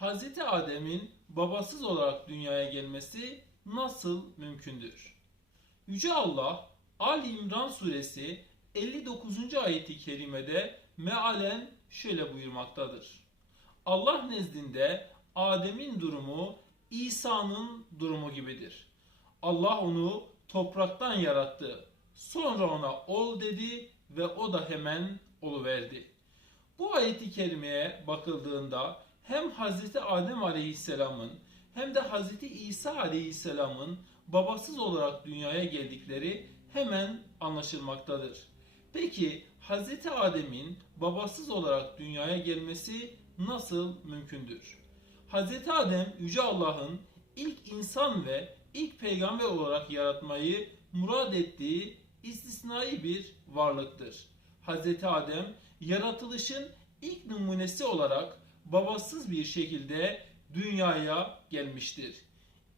Hz. Adem'in babasız olarak dünyaya gelmesi nasıl mümkündür? Yüce Allah Ali İmran suresi 59. ayeti kerimede mealen şöyle buyurmaktadır. Allah nezdinde Adem'in durumu İsa'nın durumu gibidir. Allah onu topraktan yarattı. Sonra ona ol dedi ve o da hemen oluverdi. Bu ayeti kerimeye bakıldığında hem Hz. Adem Aleyhisselam'ın hem de Hz. İsa Aleyhisselam'ın babasız olarak dünyaya geldikleri hemen anlaşılmaktadır. Peki Hz. Adem'in babasız olarak dünyaya gelmesi nasıl mümkündür? Hz. Adem Yüce Allah'ın ilk insan ve ilk peygamber olarak yaratmayı murad ettiği istisnai bir varlıktır. Hz. Adem yaratılışın ilk numunesi olarak babasız bir şekilde dünyaya gelmiştir.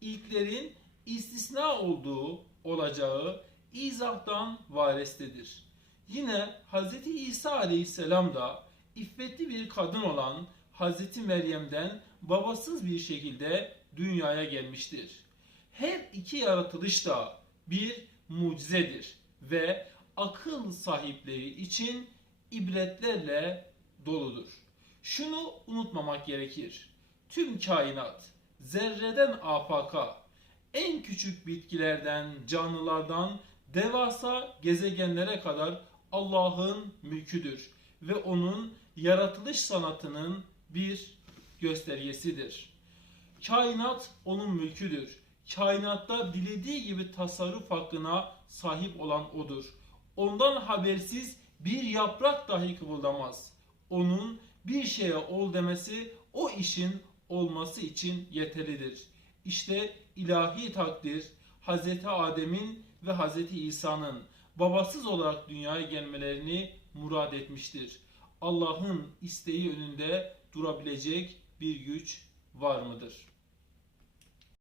İlklerin istisna olduğu olacağı izahtan varestedir. Yine Hz. İsa aleyhisselam da iffetli bir kadın olan Hz. Meryem'den babasız bir şekilde dünyaya gelmiştir. Her iki yaratılış da bir mucizedir ve akıl sahipleri için ibretlerle doludur. Şunu unutmamak gerekir. Tüm kainat, zerreden afaka, en küçük bitkilerden, canlılardan, devasa gezegenlere kadar Allah'ın mülküdür ve onun yaratılış sanatının bir göstergesidir. Kainat onun mülküdür. Kainatta dilediği gibi tasarruf hakkına sahip olan odur. Ondan habersiz bir yaprak dahi kıvıldamaz. Onun bir şeye ol demesi o işin olması için yeterlidir. İşte ilahi takdir Hz. Adem'in ve Hz. İsa'nın babasız olarak dünyaya gelmelerini murad etmiştir. Allah'ın isteği önünde durabilecek bir güç var mıdır?